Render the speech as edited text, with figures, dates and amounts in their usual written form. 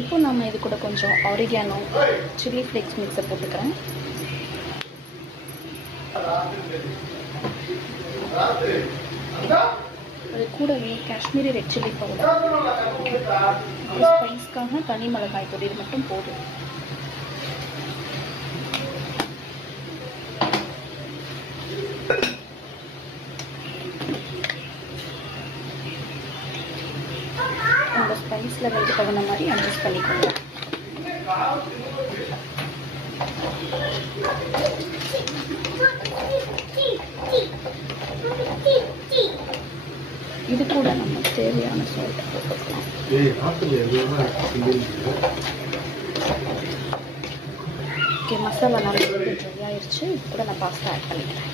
இப்போ நம்ம இது கூட கொஞ்சம் ஆரிகானோ சில்லி ஃப்ளேக்ஸ் மிக்ஸை போட்டுக்கிறேன். அது கூடவே காஷ்மீரி ரெட் சில்லி பவுடர், ஸ்பைஸ்க்காக தனி மிளகாய் பொடி மட்டும் போதும். உங்கள் ஸ்பைஸ் லெவலுக்கு தகுந்த மாதிரி அட்ஜஸ்ட் பண்ணிக்கோங்க. இது கூட நம்ம தேவையான சால்ட் போட்டுக்கலாம். ஓகே, மசாலா நல்லா ட்ரை ஆயிடுச்சு. இது கூட நான் பாஸ்தா ஆட் பண்ணிக்கிறேன்.